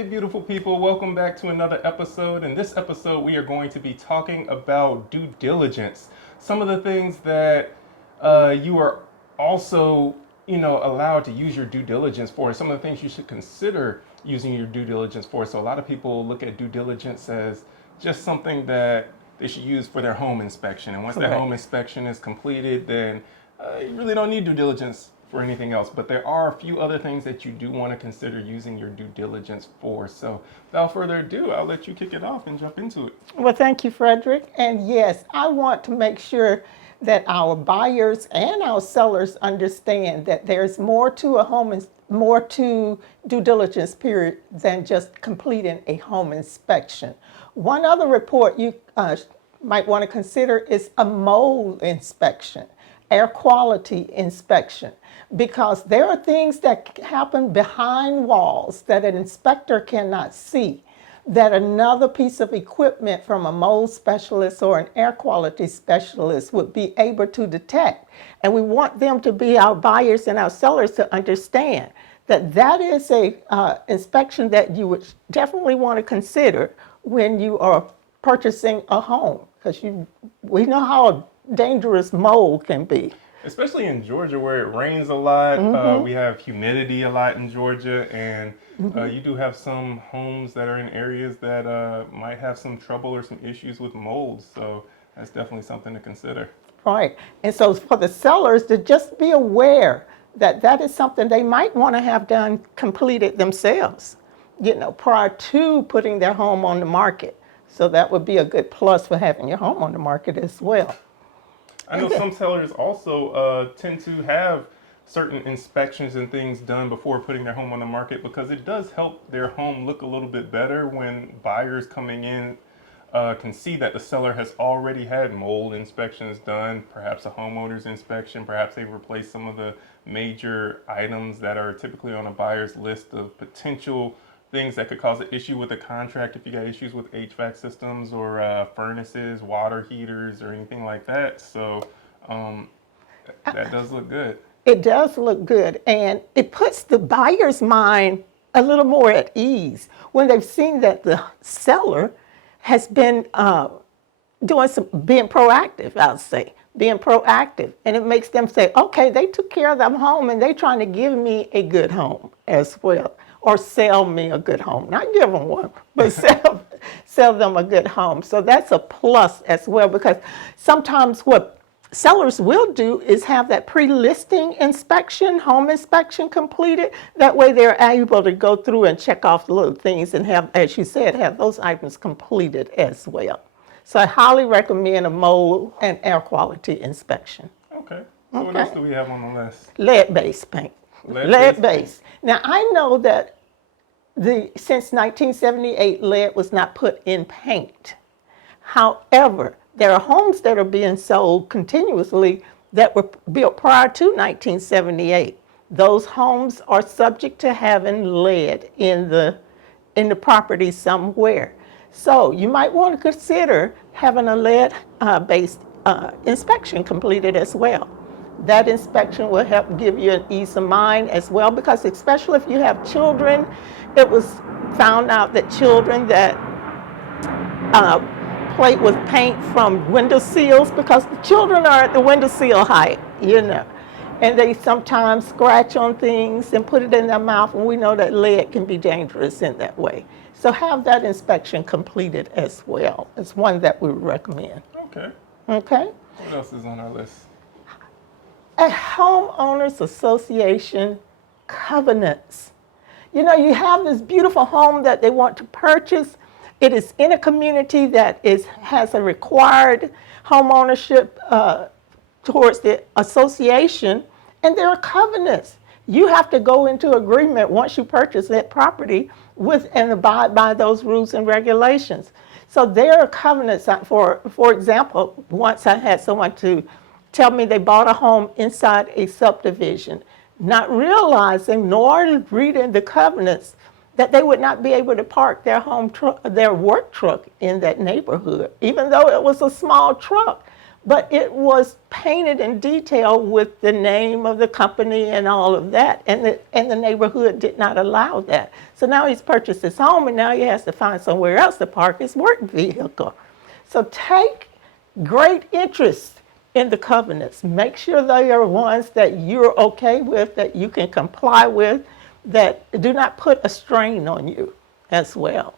Hey, beautiful people, welcome back to another episode. In this episode, we are going to be talking about due diligence. Some of the things that you are also, allowed to use your due diligence for. Some of the things you should consider using your due diligence for. So a lot of people look at due diligence as just something that they should use for their home inspection. And once that home inspection is completed, then you really don't need due diligence for anything else. But there are a few other things that you do want to consider using your due diligence for. So without further ado, I'll let you kick it off and jump into it. Well, thank you, Frederick. And yes, I want to make sure that our buyers and our sellers understand that there's more to a home and more to due diligence period than just completing a home inspection. One other report you might want to consider is a mold inspection, air quality inspection, because there are things that happen behind walls that an inspector cannot see, that another piece of equipment from a mold specialist or an air quality specialist would be able to detect. And we want them to be, our buyers and our sellers, to understand that that is a inspection that you would definitely want to consider when you are purchasing a home, because we know how dangerous mold can be. Especially in Georgia where it rains a lot. We have humidity a lot in Georgia, and you do have some homes that are in areas that might have some trouble or some issues with mold. So that's definitely something to consider. Right. And so for the sellers to just be aware that that is something they might want to have done, completed themselves, prior to putting their home on the market. So that would be a good plus for having your home on the market as well. I know some sellers also tend to have certain inspections and things done before putting their home on the market, because it does help their home look a little bit better when buyers coming in can see that the seller has already had mold inspections done, perhaps a homeowner's inspection, perhaps they've replaced some of the major items that are typically on a buyer's list of potential things that could cause an issue with the contract if you got issues with HVAC systems or furnaces, water heaters, or anything like that. So that does look good. It does look good, and it puts the buyer's mind a little more at ease when they've seen that the seller has been being proactive, I'll say, being proactive. And it makes them say, okay, they took care of their home and they're trying to give me a good home as well, or sell me a good home. Not give them one, but sell them a good home. So that's a plus as well, because sometimes what sellers will do is have that pre-listing inspection, home inspection completed. That way they're able to go through and check off the little things and have, as you said, have those items completed as well. So I highly recommend a mold and air quality inspection. Okay. So what else do we have on the list? Lead-based paint. Lead-based. Now, I know that since 1978, lead was not put in paint. However, there are homes that are being sold continuously that were built prior to 1978. Those homes are subject to having lead in the property somewhere. So you might want to consider having a lead-based inspection completed as well. That inspection will help give you an ease of mind as well, because especially if you have children, it was found out that children that play with paint from window sills, because the children are at the window sill height, and they sometimes scratch on things and put it in their mouth, and we know that lead can be dangerous in that way. So have that inspection completed as well. It's one that we would recommend. Okay. Okay? What else is on our list? A homeowners association covenants. You have this beautiful home that they want to purchase. It is in a community that has a required home ownership towards the association, and there are covenants. You have to go into agreement once you purchase that property with and abide by those rules and regulations. So there are covenants. For example, once I had someone to tell me they bought a home inside a subdivision, not realizing nor reading the covenants that they would not be able to park their work truck in that neighborhood, even though it was a small truck. but it was painted in detail with the name of the company and all of that, and the neighborhood did not allow that. So now he's purchased his home, and now he has to find somewhere else to park his work vehicle. So take great interest in the covenants. Make sure they are ones that you're okay with, that you can comply with, that do not put a strain on you as well.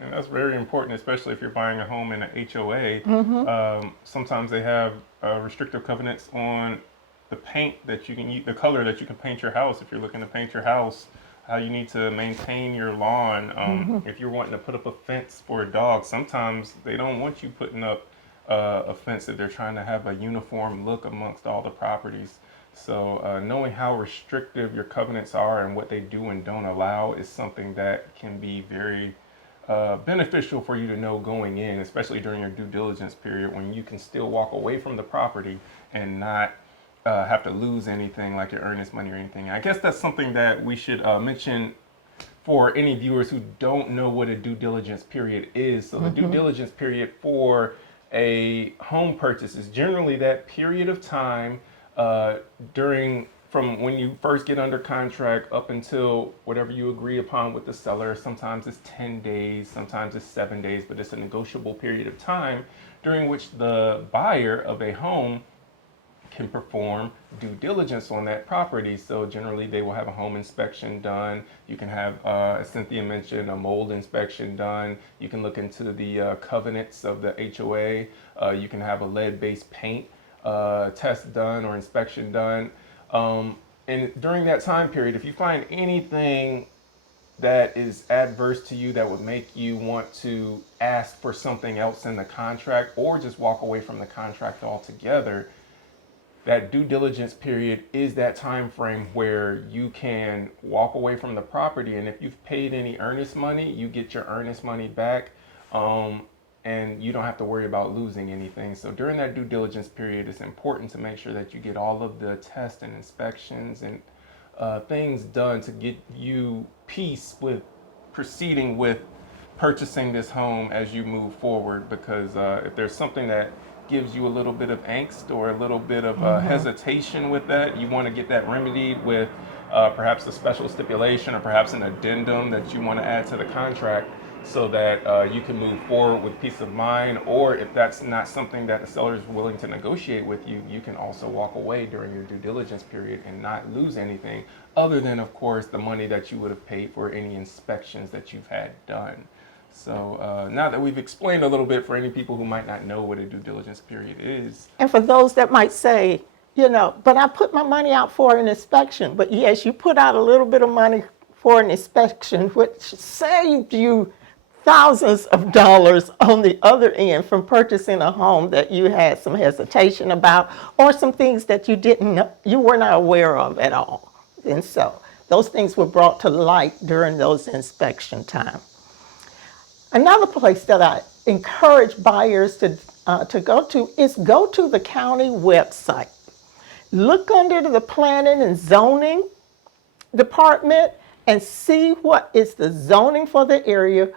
And that's very important, especially if you're buying a home in an HOA. Sometimes they have restrictive covenants on the paint that you can use, the color that you can paint your house. If you're looking to paint your house, how you need to maintain your lawn. If you're wanting to put up a fence for a dog, sometimes they don't want you putting up a fence if they're trying to have a uniform look amongst all the properties. So knowing how restrictive your covenants are and what they do and don't allow is something that can be very beneficial for you to know going in, especially during your due diligence period when you can still walk away from the property and not have to lose anything like your earnest money or anything. I guess that's something that we should mention for any viewers who don't know what a due diligence period is. So the due diligence period for a home purchase is generally that period of time during from when you first get under contract up until whatever you agree upon with the seller. Sometimes it's 10 days, sometimes it's 7 days, but it's a negotiable period of time during which the buyer of a home can perform due diligence on that property. So generally they will have a home inspection done. You can have, as Cynthia mentioned, a mold inspection done. You can look into the covenants of the HOA. You can have a lead-based paint test done or inspection done. And during that time period, if you find anything that is adverse to you that would make you want to ask for something else in the contract or just walk away from the contract altogether, that due diligence period is that time frame where you can walk away from the property, and if you've paid any earnest money, you get your earnest money back, and you don't have to worry about losing anything. So during that due diligence period, it's important to make sure that you get all of the tests and inspections and things done to get you peace with proceeding with purchasing this home as you move forward. Because if there's something that gives you a little bit of angst or a little bit of hesitation with that, you want to get that remedied with perhaps a special stipulation or perhaps an addendum that you want to add to the contract so that you can move forward with peace of mind. Or if that's not something that the seller is willing to negotiate with you, you can also walk away during your due diligence period and not lose anything other than, of course, the money that you would have paid for any inspections that you've had done. So now that we've explained a little bit for any people who might not know what a due diligence period is. And for those that might say, but I put my money out for an inspection. But yes, you put out a little bit of money for an inspection, which saved you thousands of dollars on the other end from purchasing a home that you had some hesitation about or some things that you were not aware of at all. And so those things were brought to light during those inspection time. Another place that I encourage buyers to go to is go to the county website. Look under the planning and zoning department and see what is the zoning for the area.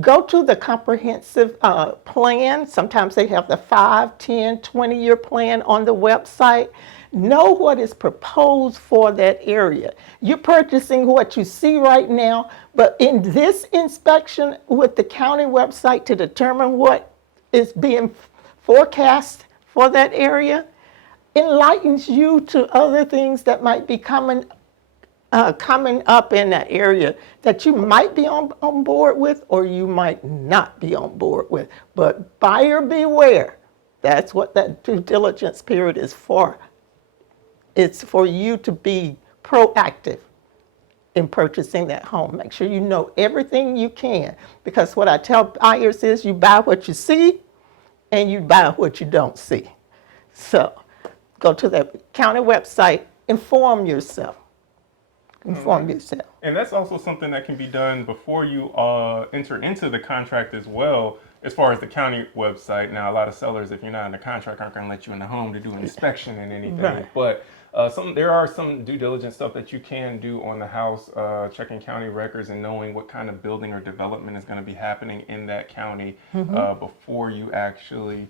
Go to the comprehensive plan. Sometimes they have the 5, 10, 20-year plan on the website. Know what is proposed for that area. You're purchasing what you see right now, but in this inspection with the county website to determine what is being forecast for that area enlightens you to other things that might be coming up in that area that you might be on board with or you might not be on board with. But buyer beware. That's what that due diligence period is for. It's for you to be proactive in purchasing that home. Make sure you know everything you can, because what I tell buyers is you buy what you see and you buy what you don't see. So go to the county website, inform yourself. Inform yourself. And that's also something that can be done before you enter into the contract as well, as far as the county website. Now, a lot of sellers, if you're not in the contract, aren't going to let you in the home to do an inspection and anything. Right. But there are some due diligence stuff that you can do on the house, checking county records and knowing what kind of building or development is going to be happening in that county before you actually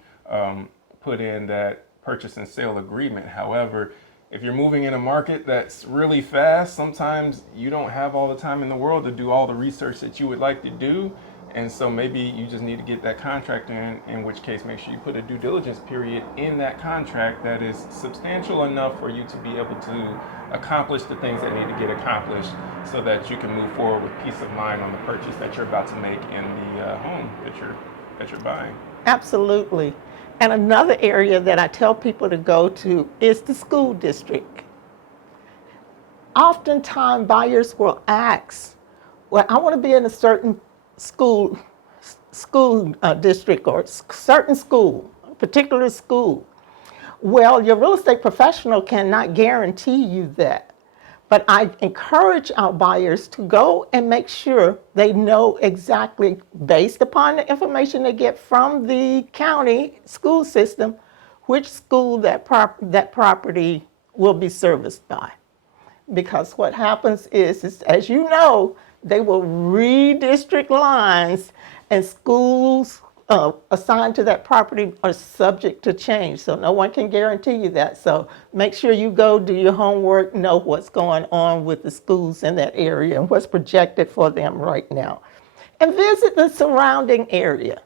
put in that purchase and sale agreement. However, if you're moving in a market that's really fast, sometimes you don't have all the time in the world to do all the research that you would like to do. And so maybe you just need to get that contract in which case make sure you put a due diligence period in that contract that is substantial enough for you to be able to accomplish the things that need to get accomplished so that you can move forward with peace of mind on the purchase that you're about to make in the home that you're buying. Absolutely. And another area that I tell people to go to is the school district. Oftentimes, buyers will ask, well, I want to be in a certain school district or certain school, a particular school. Well, your real estate professional cannot guarantee you that. But I encourage our buyers to go and make sure they know exactly, based upon the information they get from the county school system, which school that property will be serviced by. Because what happens is, as you know, they will redistrict lines, and schools assigned to that property are subject to change. So no one can guarantee you that. So make sure you go do your homework, know what's going on with the schools in that area and what's projected for them right now. And visit the surrounding area.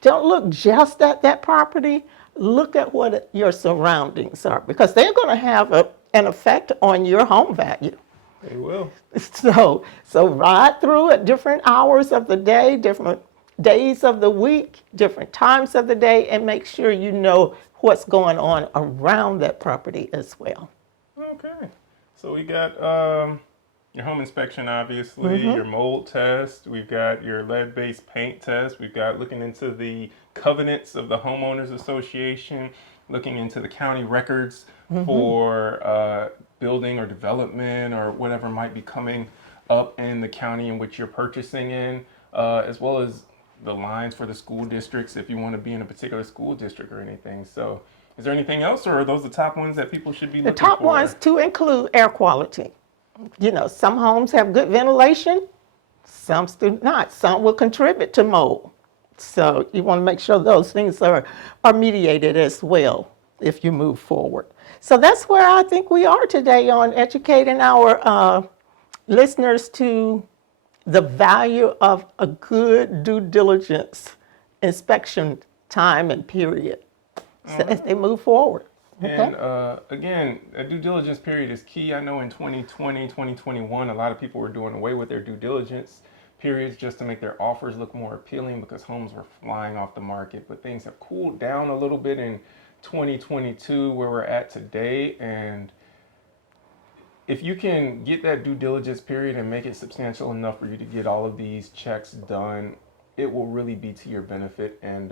Don't look just at that property. Look at what your surroundings are, because they're going to have an effect on your home value. They will. So ride through at different hours of the day, different days of the week, different times of the day, and make sure you know what's going on around that property as well. Okay. So we got your home inspection, obviously, your mold test. We've got your lead-based paint test. We've got looking into the covenants of the homeowners association, looking into the county records for building or development or whatever might be coming up in the county in which you're purchasing in, as well as the lines for the school districts if you want to be in a particular school district or anything. So is there anything else, or are those the top ones that people should be looking for? The top ones to include air quality. You know, some homes have good ventilation, some do not. Some will contribute to mold. So you want to make sure those things are mediated as well if you move forward. So that's where I think we are today on educating our listeners to the value of a good due diligence inspection time and period as they move forward. And again, a due diligence period is key. I know in 2020, 2021, a lot of people were doing away with their due diligence periods just to make their offers look more appealing because homes were flying off the market. But things have cooled down a little bit in 2022 where we're at today. And if you can get that due diligence period and make it substantial enough for you to get all of these checks done, it will really be to your benefit and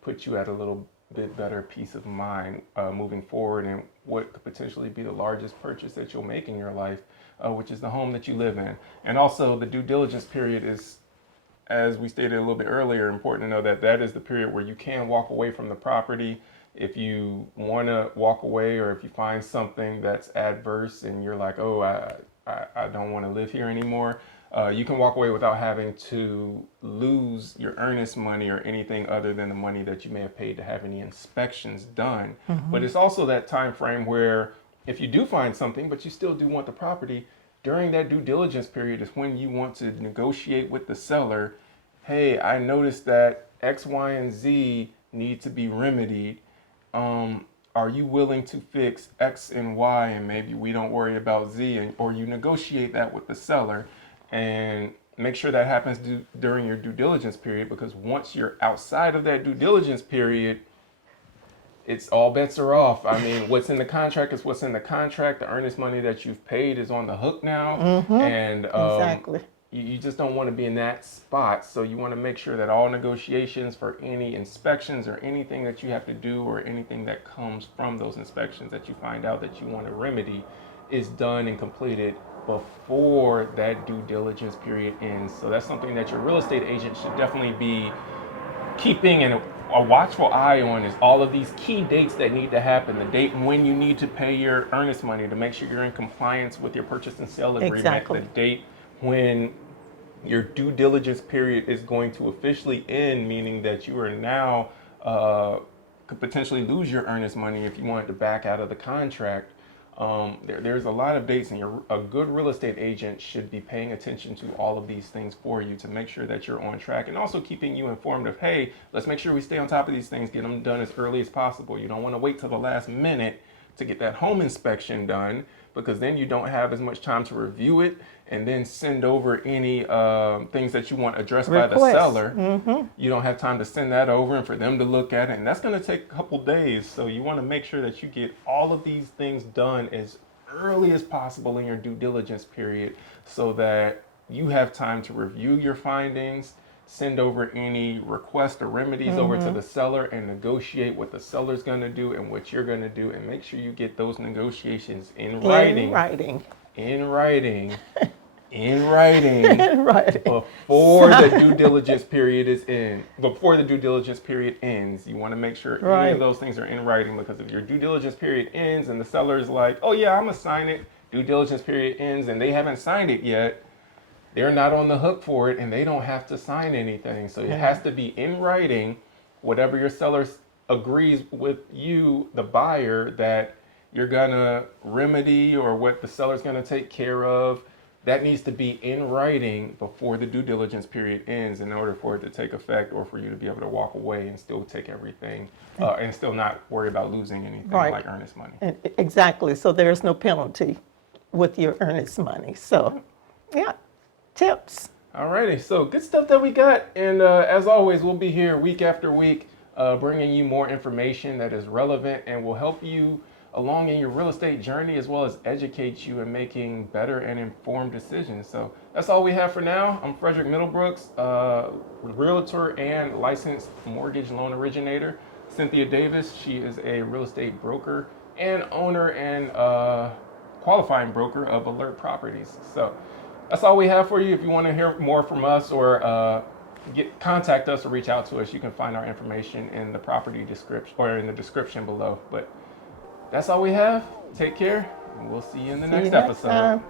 put you at a little bit better peace of mind moving forward and what could potentially be the largest purchase that you'll make in your life, which is the home that you live in. And also the due diligence period is, as we stated a little bit earlier, important to know that that is the period where you can walk away from the property. If you want to walk away, or if you find something that's adverse and you're like, oh, I don't want to live here anymore, you can walk away without having to lose your earnest money or anything other than the money that you may have paid to have any inspections done. But it's also that time frame where if you do find something, but you still do want the property, during that due diligence period is when you want to negotiate with the seller. Hey, I noticed that X, Y, and Z need to be remedied. Are you willing to fix X and Y, and maybe we don't worry about Z, or you negotiate that with the seller and make sure that happens during your due diligence period, because once you're outside of that due diligence period, it's all bets are off. I mean, what's in the contract is what's in the contract. The earnest money that you've paid is on the hook now. And Exactly. you just don't want to be in that spot. So you want to make sure that all negotiations for any inspections or anything that you have to do or anything that comes from those inspections that you find out that you want to remedy is done and completed before that due diligence period ends. So that's something that your real estate agent should definitely be keeping a watchful eye on, is all of these key dates that need to happen. The date when you need to pay your earnest money to make sure you're in compliance with your purchase and sale agreement. Exactly. The date when your due diligence period is going to officially end, meaning that you are now could potentially lose your earnest money if you wanted to back out of the contract. There's a lot of dates, and a good real estate agent should be paying attention to all of these things for you to make sure that you're on track, and also keeping you informed of, hey, let's make sure we stay on top of these things, get them done as early as possible. You don't want to wait till the last minute to get that home inspection done, because then you don't have as much time to review it and then send over any things that you want addressed by the Request. seller. You don't have time to send that over and for them to look at it, and that's going to take a couple days. So you want to make sure that you get all of these things done as early as possible in your due diligence period, so that you have time to review your findings, send over any requests or remedies over to the seller, and negotiate what the seller's going to do and what you're going to do, and make sure you get those negotiations in writing. In writing. Right. Before the due diligence period before the due diligence period ends. You want to make sure any of those things are in writing, because if your due diligence period ends and the seller is like, oh yeah, I'm gonna sign it, due diligence period ends and they haven't signed it yet, they're not on the hook for it and they don't have to sign anything. So it has to be in writing, whatever your seller agrees with you, the buyer, that you're gonna remedy or what the seller's gonna take care of. That needs to be in writing before the due diligence period ends, in order for it to take effect, or for you to be able to walk away and still take everything and still not worry about losing anything like earnest money. Exactly. So there's no penalty with your earnest money. So, yeah, tips. Alrighty, so good stuff that we got. And as always, we'll be here week after week bringing you more information that is relevant and will help you along in your real estate journey, as well as educate you in making better and informed decisions. So that's all we have for now. I'm Frederick Middlebrooks, realtor and licensed mortgage loan originator. Cynthia Davis, she is a real estate broker and owner and qualifying broker of Alert Properties. So that's all we have for you. If you want to hear more from us or contact us or reach out to us, you can find our information in the property description or in the description below. But that's all we have. Take care, and we'll see you in the next episode.